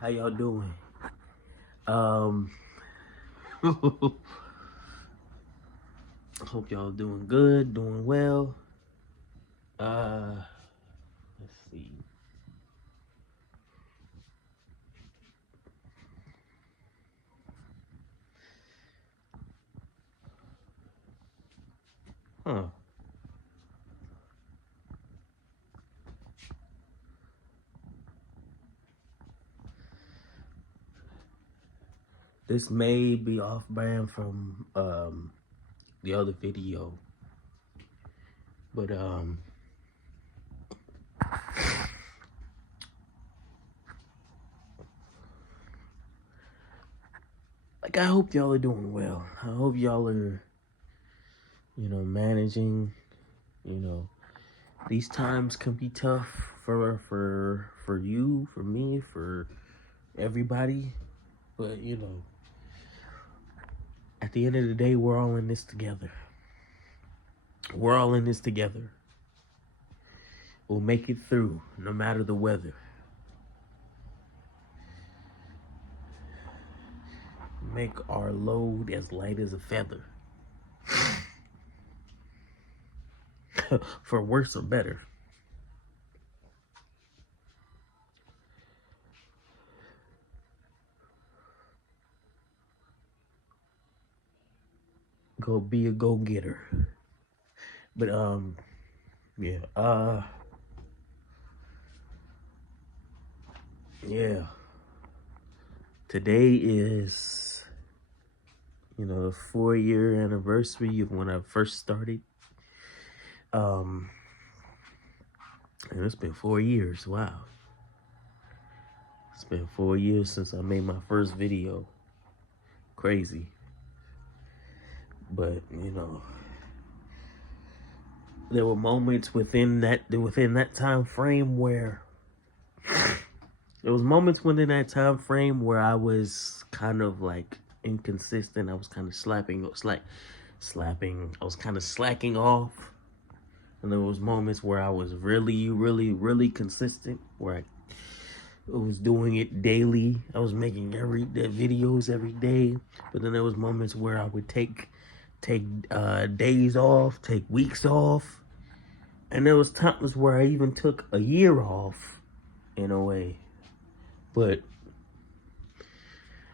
How y'all doing? Um, hope y'all doing good, doing well. Uh, let's see. Huh. This may be off brand from the other video, but like I hope y'all are doing well. I hope y'all are, managing. You know, these times can be tough for you, for me, for everybody, but at the end of the day, we're all in this together. We're all in this together. We'll make it through, no matter the weather. Make our load as light as a feather. For worse or better. Go be a go-getter. But yeah. Yeah. Today is the 4-year anniversary of when I first started. And it's been 4 years. Wow. It's been 4 years since I made my first video. Crazy. But there were moments within that time frame where I was kind of like inconsistent. I was kind of slapping. I was kind of slacking off. And there was moments where I was really, really, really consistent, where I was doing it daily. I was making videos every day. But then there was moments where I would take days off, take weeks off. And there was times where I even took a year off, in a way. But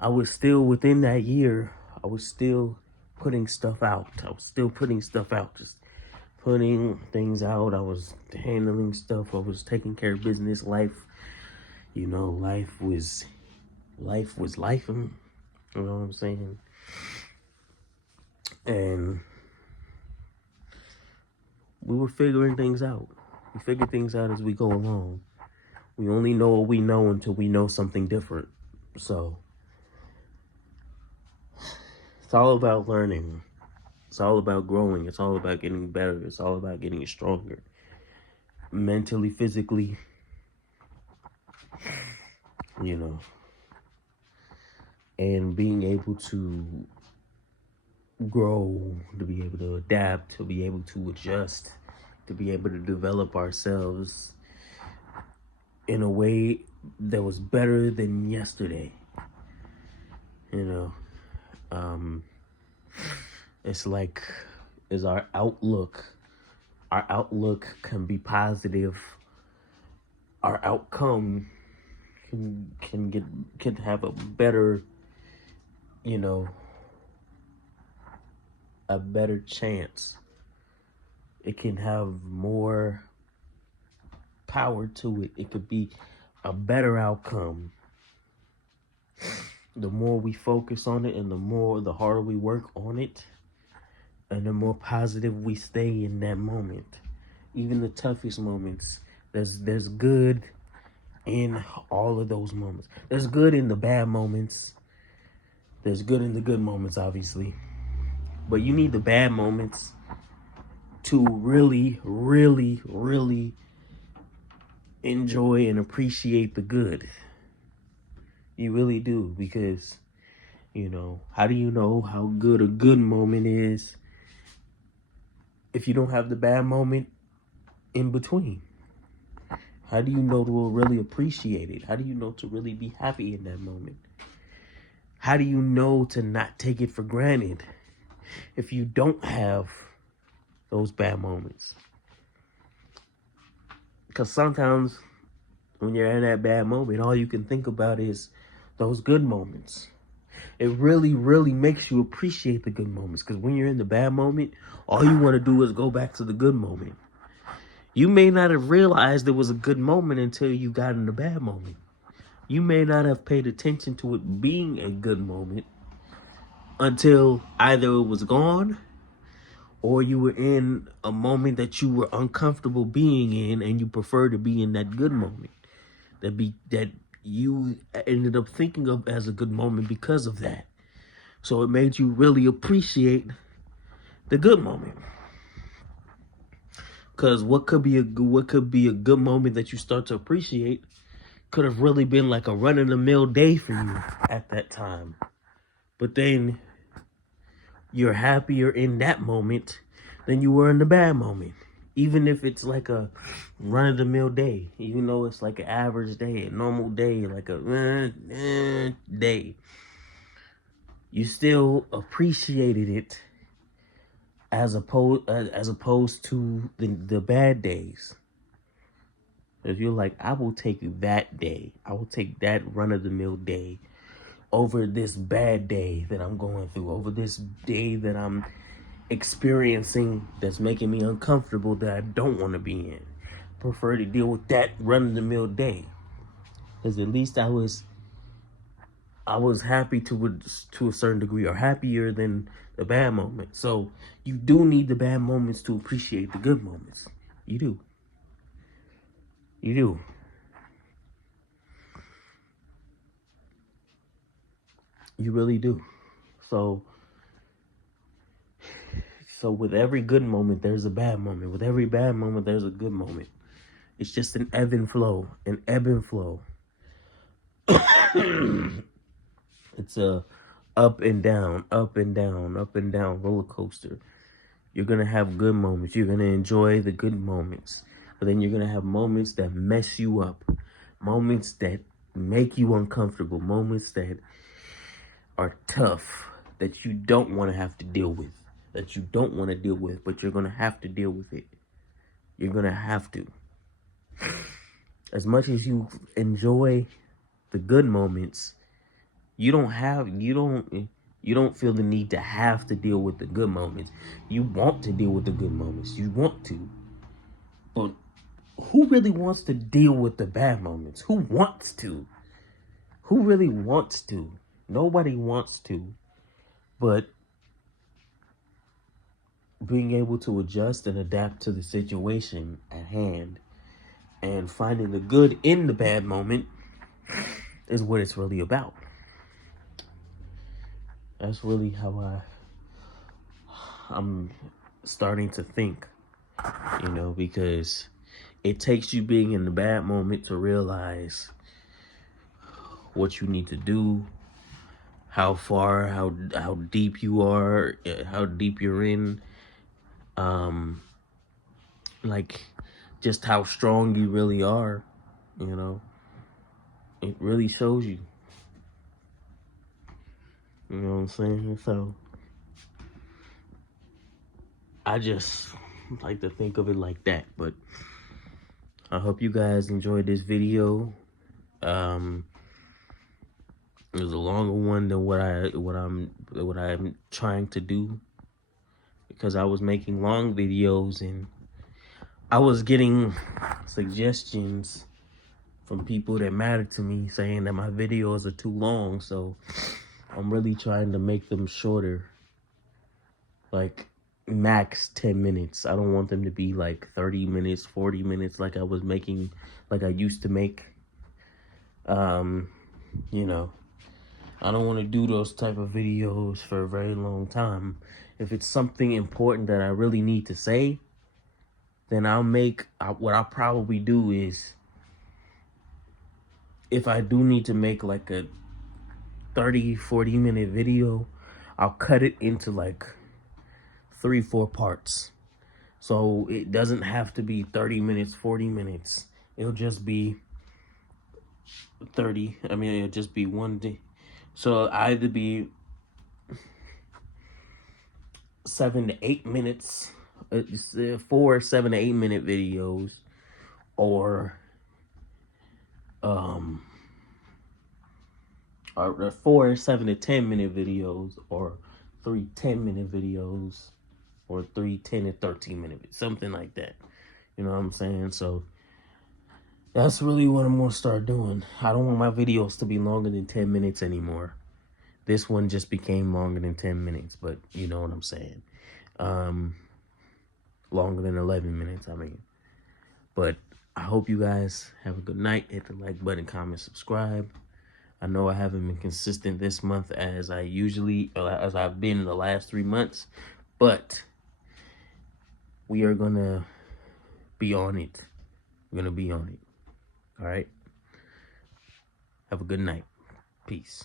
I was still within that year. I was still putting stuff out. Just putting things out. I was handling stuff. I was taking care of business. Life was life. You know what I'm saying? And we were figuring things out. We figure things out as we go along. We only know what we know until we know something different. So it's all about learning. It's all about growing. It's all about getting better. It's all about getting stronger. Mentally, physically, and being able to grow, to be able to adapt, to be able to adjust, to be able to develop ourselves in a way that was better than yesterday. It's like, is our outlook can be positive. Our outcome can have a better, a better chance. It can have more power to it. It could be a better outcome. The more we focus on it and the harder we work on it, and the more positive we stay in that moment. Even the toughest moments, there's good in all of those moments. There's good in the bad moments. There's good in the good moments, obviously. But you need the bad moments to really, really, really enjoy and appreciate the good. You really do, because, how do you know how good a good moment is if you don't have the bad moment in between? How do you know to really appreciate it? How do you know to really be happy in that moment? How do you know to not take it for granted if you don't have those bad moments? Because sometimes when you're in that bad moment, all you can think about is those good moments. It really, really makes you appreciate the good moments. Because when you're in the bad moment, all you want to do is go back to the good moment. You may not have realized it was a good moment until you got in the bad moment. You may not have paid attention to it being a good moment until either it was gone or you were in a moment that you were uncomfortable being in and you prefer to be in that good moment. That you ended up thinking of as a good moment because of that. So it made you really appreciate the good moment. Because what could be a good moment that you start to appreciate could have really been like a run-of-the-mill day for you at that time. But then you're happier in that moment than you were in the bad moment. Even if it's like a run-of-the-mill day, even though it's like an average day, a normal day, like a day, you still appreciated it as opposed to the bad days. If you're like, I will take that day, I will take that run-of-the-mill day over this bad day that I'm going through, over this day that I'm experiencing that's making me uncomfortable that I don't want to be in. Prefer to deal with that run-of-the-mill day, because at least I was happy to a certain degree, or happier than the bad moment. So you do need the bad moments to appreciate the good moments. You do. You do. You really do. So with every good moment, there's a bad moment. With every bad moment, there's a good moment. It's just an ebb and flow, an ebb and flow. It's a up and down, up and down, up and down roller coaster. You're going to have good moments. You're going to enjoy the good moments. But then you're going to have moments that mess you up. Moments that make you uncomfortable. Moments that are tough, that you don't want to have to deal with. That you don't want to deal with, but you're going to have to deal with it. You're going to have to. As much as you enjoy the good moments, you don't feel the need to have to deal with the good moments. You want to deal with the good moments. You want to. But who really wants to deal with the bad moments? Who wants to? Who really wants to? Nobody wants to. But being able to adjust and adapt to the situation at hand and finding the good in the bad moment is what it's really about. That's really how I'm starting to think, because it takes you being in the bad moment to realize what you need to do, how deep you are, how deep you're in, like just how strong you really are, It really shows you. You know what I'm saying? So I just like to think of it like that. But I hope you guys enjoyed this video. It was a longer one than what I'm trying to do, because I was making long videos and I was getting suggestions from people that matter to me saying that my videos are too long. So I'm really trying to make them shorter, like max 10 minutes. I don't want them to be like 30 minutes, 40 minutes like I used to make. I don't want to do those type of videos for a very long time. If it's something important that I really need to say, then what I'll probably do is, if I do need to make like a 30-40 minute video, I'll cut it into like 3-4 parts. So it doesn't have to be 30 minutes, 40 minutes. it'll just be 30. I mean, it'll just be one day. So it'll either be 7 to 8 minutes, 4 7 to 8 minute videos, or um, or 4 7 to 10 minute videos, or 3 10 minute videos, or 3 10 to 13 minute, something like that. You know what I'm saying? So that's really what I'm gonna start doing. I don't want my videos to be longer than 10 minutes anymore. This one just became longer than 10 minutes, but you know what I'm saying. Longer than 11 minutes, I mean. But I hope you guys have a good night. Hit the like button, comment, subscribe. I know I haven't been consistent this month as I've been in the last 3 months, but we are gonna be on it. We're gonna be on it. All right. Have a good night. Peace.